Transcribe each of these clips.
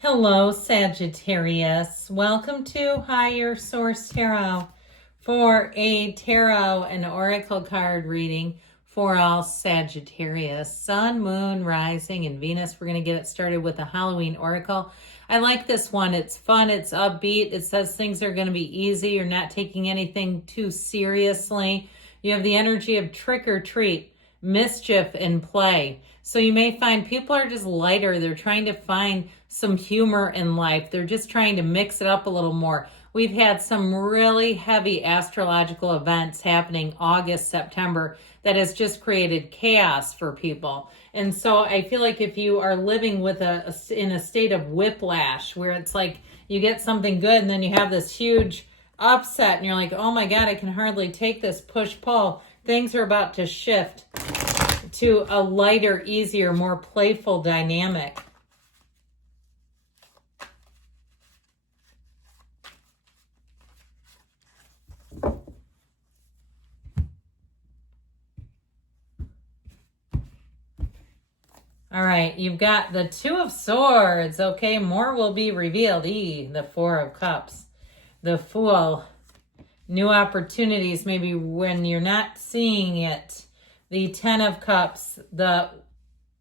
Hello, Sagittarius. Welcome to Higher Source Tarot for a tarot and oracle card reading for all Sagittarius. Sun, Moon, Rising, and Venus. We're going to get it started with a Halloween oracle. I like this one. It's fun. It's upbeat. It says things are going to be easy. You're not taking anything too seriously. You have the energy of trick or treat, mischief, and play. So you may find people are just lighter. They're trying to find some humor in life. They're just trying to mix it up a little more. We've had some really heavy astrological events happening August, September that has just created chaos for people. And so I feel like if you are living with in a state of whiplash where it's like you get something good and then you have this huge upset and you're like, oh my God, I can hardly take this push-pull. Things are about to shift to a lighter, easier, more playful dynamic. All right, you've got the Two of Swords. Okay, more will be revealed. The Four of Cups. The Fool. New opportunities, maybe when you're not seeing it. The Ten of Cups. The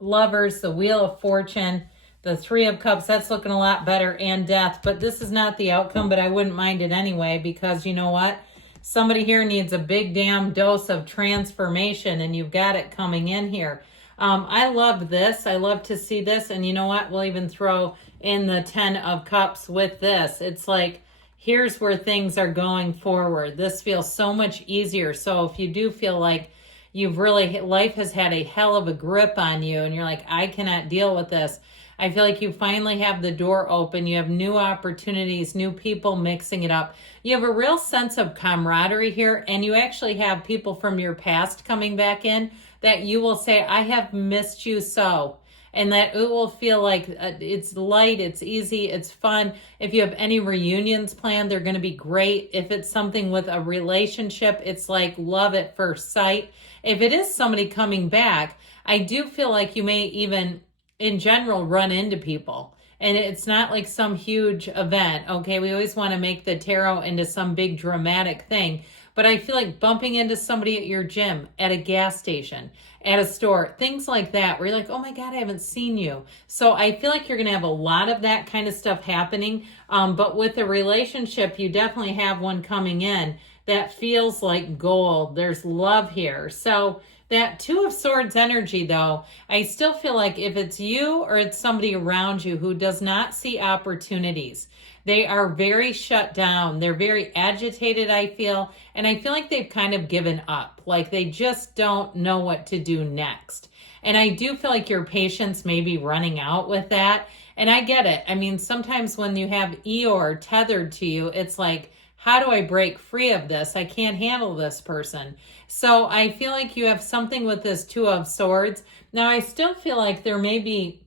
Lovers. The Wheel of Fortune. The Three of Cups. That's looking a lot better. And Death. But this is not the outcome, but I wouldn't mind it anyway, because you know what? Somebody here needs a big damn dose of transformation, and you've got it coming in here. I love this. I love to see this. And you know what? We'll even throw in the 10 of Cups with this. It's like, here's where things are going forward. This feels so much easier. So if you do feel like life has had a hell of a grip on you and you're like, I cannot deal with this, I feel like you finally have the door open. You have new opportunities, new people mixing it up. You have a real sense of camaraderie here, and you actually have people from your past coming back in that you will say, I have missed you so. And that it will feel like it's light, it's easy, it's fun. If you have any reunions planned, they're going to be great. If it's something with a relationship, it's like love at first sight. If it is somebody coming back, I do feel like you may even, in general, run into people. And it's not like some huge event, okay? We always want to make the tarot into some big dramatic thing. But I feel like bumping into somebody at your gym, at a gas station, at a store, things like that, where you're like, oh my God, I haven't seen you. So I feel like you're going to have a lot of that kind of stuff happening. But with a relationship, you definitely have one coming in that feels like gold. There's love here. So that Two of Swords energy, though, I still feel like if it's you or it's somebody around you who does not see opportunities, they are very shut down. They're very agitated, I feel. And I feel like they've kind of given up. Like they just don't know what to do next. And I do feel like your patience may be running out with that. And I get it. I mean, sometimes when you have Eeyore tethered to you, it's like, how do I break free of this? I can't handle this person. So I feel like you have something with this Two of Swords. Now, I still feel like there may be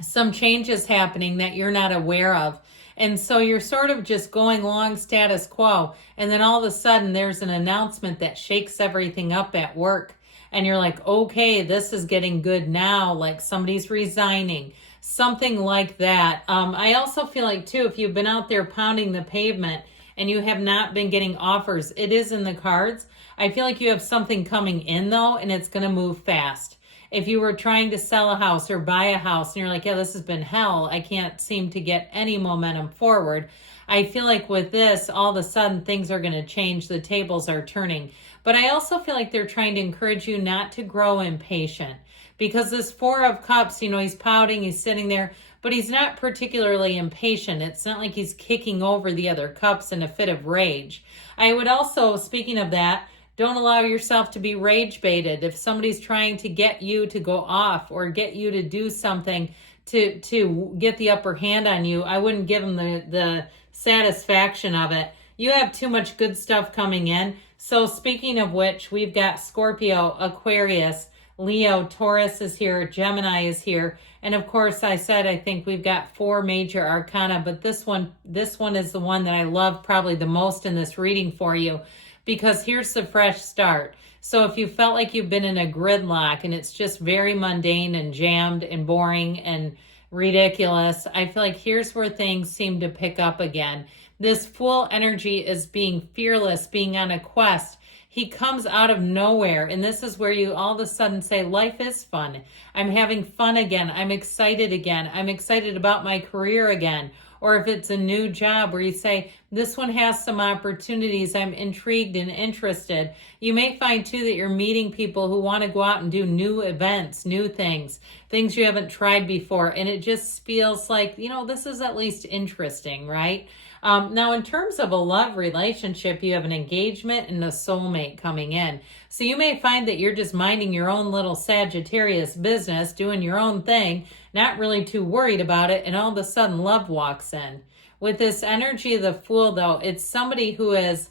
some changes happening that you're not aware of. And so you're sort of just going along status quo. And then all of a sudden there's an announcement that shakes everything up at work. And you're like, okay, this is getting good now. Like somebody's resigning, something like that. I also feel like too, if you've been out there pounding the pavement and you have not been getting offers, it is in the cards. I feel like you have something coming in though, and it's going to move fast. If you were trying to sell a house or buy a house and you're like, yeah, this has been hell, I can't seem to get any momentum forward, I feel like with this, all of a sudden things are going to change. The tables are turning. But I also feel like they're trying to encourage you not to grow impatient, because this Four of Cups, you know, he's pouting, he's sitting there, but he's not particularly impatient. It's not like he's kicking over the other cups in a fit of rage. I would also, speaking of that, don't allow yourself to be rage baited. If somebody's trying to get you to go off or get you to do something to get the upper hand on you, I wouldn't give them the satisfaction of it. You have too much good stuff coming in. So speaking of which, we've got Scorpio, Aquarius, Leo, Taurus is here, Gemini is here. And of course, I said, I think we've got 4 major arcana, but this one is the one that I love probably the most in this reading for you, because here's the fresh start. So if you felt like you've been in a gridlock and it's just very mundane and jammed and boring and ridiculous, I feel like here's where things seem to pick up again. This Fool energy is being fearless, being on a quest. He comes out of nowhere, and this is where you all of a sudden say, life is fun. I'm having fun again. I'm excited again. I'm excited about my career again. Or if it's a new job where you say, this one has some opportunities, I'm intrigued and interested. You may find too that you're meeting people who want to go out and do new events, new things you haven't tried before. And it just feels like, this is at least interesting, right? Now, in terms of a love relationship, you have an engagement and a soulmate coming in. So you may find that you're just minding your own little Sagittarius business, doing your own thing, not really too worried about it, and all of a sudden love walks in. With this energy of the Fool, though, it's somebody who is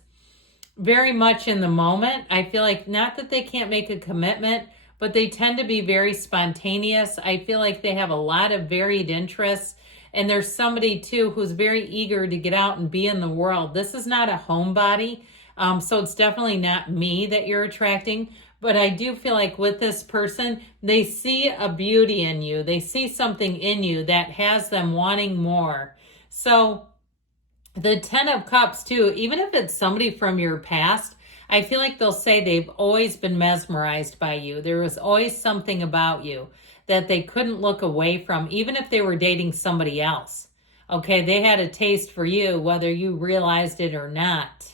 very much in the moment. I feel like not that they can't make a commitment, but they tend to be very spontaneous. I feel like they have a lot of varied interests. And there's somebody, too, who's very eager to get out and be in the world. This is not a homebody, so it's definitely not me that you're attracting. But I do feel like with this person, they see a beauty in you. They see something in you that has them wanting more. So the 10 of Cups, too, even if it's somebody from your past, I feel like they'll say they've always been mesmerized by you. There was always something about you that they couldn't look away from, even if they were dating somebody else. Okay, they had a taste for you, whether you realized it or not.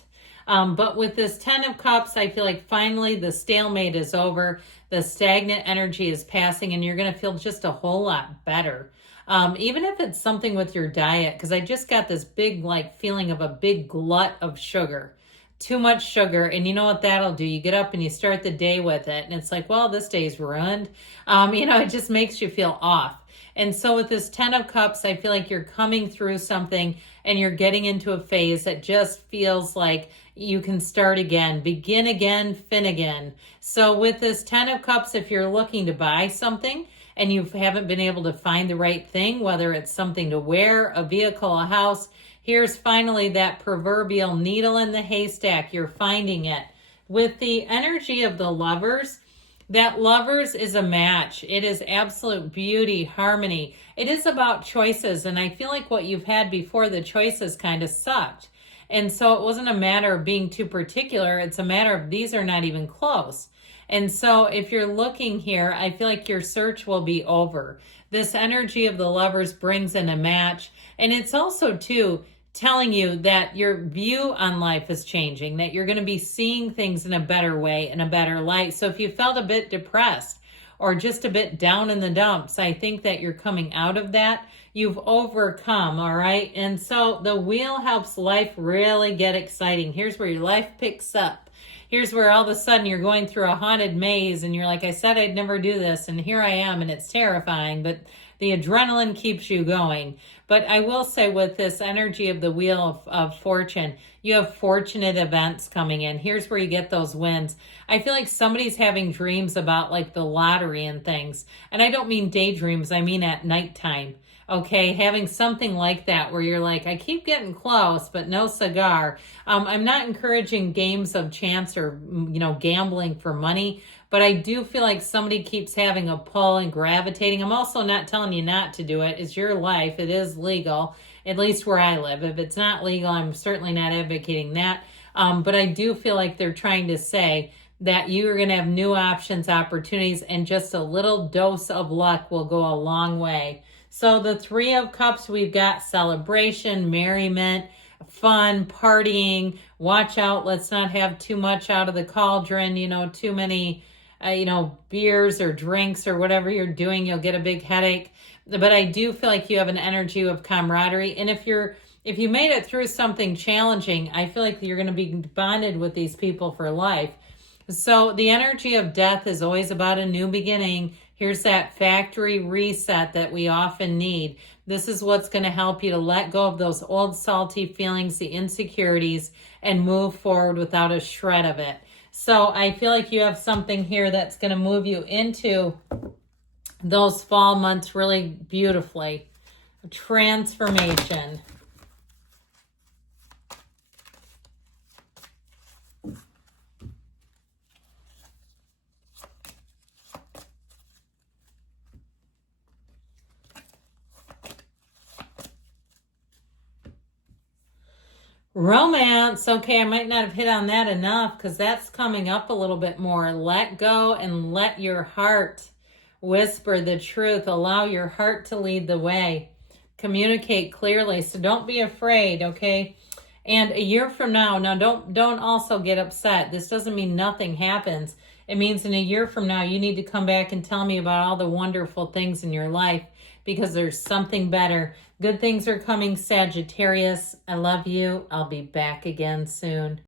But with this 10 of Cups, I feel like finally the stalemate is over. The stagnant energy is passing, and you're going to feel just a whole lot better. Even if it's something with your diet, because I just got this big feeling of a big glut of sugar. Too much sugar, and you know what that'll do? You get up and you start the day with it, and it's like, well, this day's ruined. It just makes you feel off. And so with this 10 of Cups, I feel like you're coming through something and you're getting into a phase that just feels like you can start again, begin again, fin again. So with this 10 of Cups, if you're looking to buy something and you haven't been able to find the right thing, whether it's something to wear, a vehicle, a house, here's finally that proverbial needle in the haystack. You're finding it. With the energy of the Lovers, that Lovers is a match. It is absolute beauty, harmony. It is about choices, and I feel like what you've had before, the choices kind of sucked. And so it wasn't a matter of being too particular. It's a matter of these are not even close. And so if you're looking here, I feel like your search will be over. This energy of the Lovers brings in a match. And it's also, too, telling you that your view on life is changing, that you're going to be seeing things in a better way, in a better light. So if you felt a bit depressed or just a bit down in the dumps, I think that you're coming out of that. You've overcome, all right? And so the Wheel helps life really get exciting. Here's where your life picks up. Here's where all of a sudden you're going through a haunted maze and you're like, I said I'd never do this, and here I am, and it's terrifying, but the adrenaline keeps you going. But I will say with this energy of the Wheel of Fortune, you have fortunate events coming in. Here's where you get those wins. I feel like somebody's having dreams about the lottery and things. And I don't mean daydreams. I mean at nighttime. Okay, having something like that where you're like, I keep getting close, but no cigar. I'm not encouraging games of chance or, gambling for money, but I do feel like somebody keeps having a pull and gravitating. I'm also not telling you not to do it. It's your life. It is legal, at least where I live. If it's not legal, I'm certainly not advocating that. But I do feel like they're trying to say that you are going to have new options, opportunities, and just a little dose of luck will go a long way. So the 3 of Cups, we've got celebration, merriment, fun, partying. Watch out. Let's not have too much out of the cauldron, too many, beers or drinks or whatever you're doing. You'll get a big headache. But I do feel like you have an energy of camaraderie. And if you made it through something challenging, I feel like you're going to be bonded with these people for life. So the energy of Death is always about a new beginning. Here's that factory reset that we often need. This is what's going to help you to let go of those old salty feelings, the insecurities, and move forward without a shred of it. So I feel like you have something here that's going to move you into those fall months really beautifully. Transformation. Romance. Okay, I might not have hit on that enough because that's coming up a little bit more. Let go and let your heart whisper the truth. Allow your heart to lead the way. Communicate clearly. So don't be afraid, okay? And a year from now, don't also get upset. This doesn't mean nothing happens. It means in a year from now, you need to come back and tell me about all the wonderful things in your life because there's something better. Good things are coming, Sagittarius. I love you. I'll be back again soon.